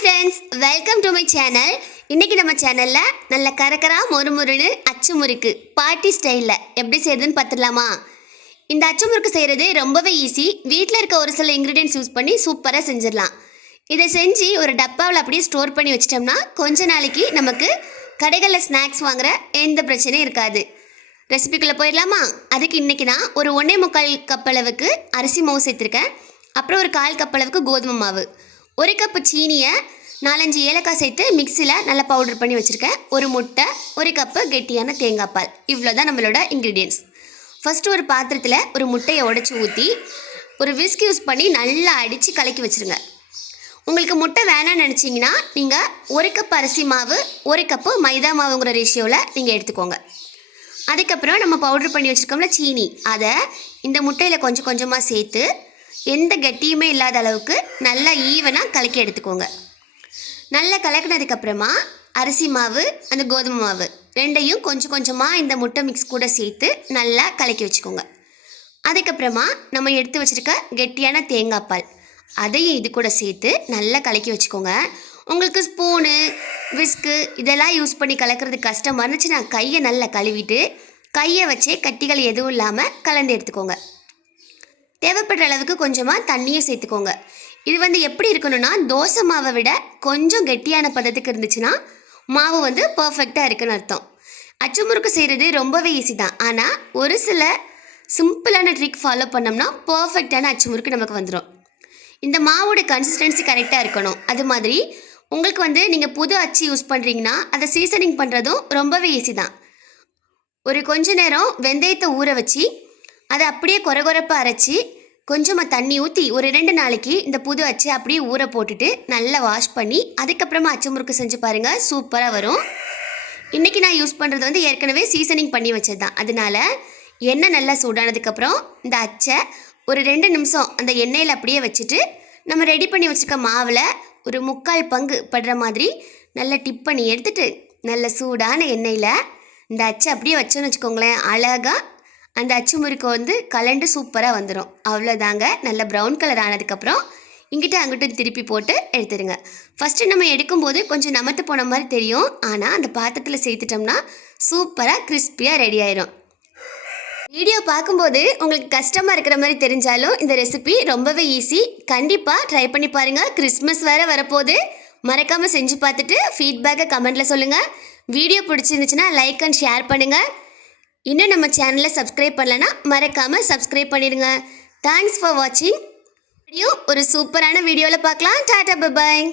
Friends, welcome to my channel. இன்றைக்கி நம்ம சேனலில் நல்ல கரக்கரா மொறுமொறுன்னு அச்சு முறுக்கு பார்ட்டி ஸ்டைலில் எப்படி செய்யுதுன்னு பார்த்துடலாமா? இந்த அச்சு முறுக்கு செய்கிறது ரொம்பவே ஈஸி. வீட்டில் இருக்க ஒரு சில இன்க்ரீடியன்ஸ் யூஸ் பண்ணி சூப்பராக செஞ்சிடலாம். இதை செஞ்சு ஒரு டப்பாவில் அப்படியே ஸ்டோர் பண்ணி வச்சிட்டோம்னா கொஞ்ச நாளைக்கு நமக்கு கடைகளில் ஸ்நாக்ஸ் வாங்குகிற எந்த பிரச்சனையும் இருக்காது. ரெசிபிக்குள்ளே போயிடலாமா? அதுக்கு இன்றைக்கி நான் ஒரு 1.25 கப் அளவுக்கு அரிசி மாவு சேர்த்துருக்கேன். அப்புறம் ஒரு 1/4 கப் அளவுக்கு கோதுமை மாவு, 1 கப்பு சீனியை 4-5 ஏலக்காய் சேர்த்து மிக்சியில் நல்லா பவுடர் பண்ணி வச்சுருக்கேன். ஒரு முட்டை, 1 கப்பு கெட்டியான தேங்காய் பால். இவ்வளோ தான் நம்மளோட இன்க்ரீடியன்ஸ். ஃபஸ்ட்டு ஒரு பாத்திரத்தில் ஒரு முட்டையை உடச்சி ஊற்றி ஒரு விஸ்க் யூஸ் பண்ணி நல்லா அடித்து கலக்கி வச்சுருங்க. உங்களுக்கு முட்டை வேணான்னு நினச்சிங்கன்னா நீங்கள் 1 கப் அரிசி மாவு 1 கப்பு மைதா மாவுங்கிற ரேஷியோவில் நீங்கள் எடுத்துக்கோங்க. அதுக்கப்புறம் நம்ம பவுட்ரு பண்ணி வச்சுருக்கோம்ல சீனி, அதை இந்த முட்டையில் கொஞ்சம் கொஞ்சமாக சேர்த்து எந்த கட்டியுமே இல்லாத அளவுக்கு நல்லா ஈவனாக கலக்கி எடுத்துக்கோங்க. நல்லா கலக்கினதுக்கப்புறமா அரிசி மாவு, அந்த கோதுமை மாவு ரெண்டையும் கொஞ்சம் கொஞ்சமாக இந்த முட்டை மிக்ஸ் கூட சேர்த்து நல்லா கலக்கி வச்சுக்கோங்க. அதுக்கப்புறமா நம்ம எடுத்து வச்சுருக்க கெட்டியான தேங்காய் பால் அதையும் இது கூட சேர்த்து நல்லா கலக்கி வச்சுக்கோங்க. உங்களுக்கு ஸ்பூனு, விஸ்கு இதெல்லாம் யூஸ் பண்ணி கலக்கிறதுக்கு கஷ்டமாக இருந்துச்சுன்னா கையை நல்லா கழுவிட்டு கையை வச்சே கட்டிகள் எதுவும் இல்லாமல் கலந்து எடுத்துக்கோங்க. தேவைப்படுற அளவுக்கு கொஞ்சமாக தண்ணியும் சேர்த்துக்கோங்க. இது எப்படி இருக்கணும்னா தோசை மாவை விட கொஞ்சம் கெட்டியான பதத்துக்கு இருந்துச்சுன்னா மாவு பர்ஃபெக்டாக இருக்குன்னு அர்த்தம். அச்சு முறுக்கு செய்கிறது ரொம்பவே ஈஸி தான். ஆனால் ஒரு சில சிம்பிளான ட்ரிக் ஃபாலோ பண்ணோம்னா பர்ஃபெக்டான அச்சு முறுக்கு நமக்கு வந்துடும். இந்த மாவோட கன்சிஸ்டன்சி கரெக்டாக இருக்கணும். அது மாதிரி உங்களுக்கு நீங்கள் புது அச்சு யூஸ் பண்ணுறீங்கன்னா அதை சீசனிங் பண்ணுறதும் ரொம்பவே ஈஸி தான். ஒரு கொஞ்ச நேரம் வெந்தயத்தை ஊற வச்சு அதை அப்படியே கொரகொரப்பாக அரைச்சி கொஞ்சமாக தண்ணி ஊற்றி ஒரு 2 நாளைக்கு இந்த புது அச்சு அப்படியே ஊற போட்டுட்டு நல்லா வாஷ் பண்ணி அதுக்கப்புறமா அச்சு முறுக்கு செஞ்சு பாருங்கள், சூப்பராக வரும். இன்றைக்கி நான் யூஸ் பண்ணுறது ஏற்கனவே சீசனிங் பண்ணி வச்சது தான். அதனால் எண்ணெய் நல்லா சூடானதுக்கப்புறம் இந்த அச்சை ஒரு 2 நிமிஷம் அந்த எண்ணெயில் அப்படியே வச்சுட்டு நம்ம ரெடி பண்ணி வச்சுருக்க மாவில் ஒரு 3/4 பங்கு படுற மாதிரி நல்லா டிப் பண்ணி எடுத்துகிட்டு நல்ல சூடான எண்ணெயில் இந்த அச்சை அப்படியே வச்சோன்னு வச்சுக்கோங்களேன், அழகாக அந்த அச்சு முறுக்கு கலண்டு சூப்பராக வந்துடும். அவ்வளோதாங்க. நல்ல ப்ரௌன் கலர் ஆனதுக்கப்புறம் இங்கிட்ட அங்கிட்டும் திருப்பி போட்டு எடுத்துடுங்க. ஃபஸ்ட்டு நம்ம எடுக்கும்போது கொஞ்சம் நமத்து போன மாதிரி தெரியும். ஆனால் அந்த பாத்திரத்தில் சேர்த்துட்டோம்னா சூப்பராக கிறிஸ்பியாக ரெடி ஆயிரும். வீடியோ பார்க்கும்போது உங்களுக்கு கஷ்டமாக இருக்கிற மாதிரி தெரிஞ்சாலும் இந்த ரெசிபி ரொம்பவே ஈஸி. கண்டிப்பாக ட்ரை பண்ணி பாருங்கள். கிறிஸ்மஸ் வேறு வரப்போகுது. மறக்காமல் செஞ்சு பார்த்துட்டு ஃபீட்பேக்கை கமெண்ட்டில் சொல்லுங்கள். வீடியோ பிடிச்சிருந்துச்சுன்னா லைக் அண்ட் ஷேர் பண்ணுங்கள். இன்னும் நம்ம சேனலை சப்ஸ்கிரைப் பண்ணலன்னா மறக்காமல் சப்ஸ்கிரைப் பண்ணிடுங்க. தேங்க்ஸ் ஃபார் வாட்சிங். ஒரு சூப்பரான வீடியோவில் பார்க்கலாம். Tata, bye bye.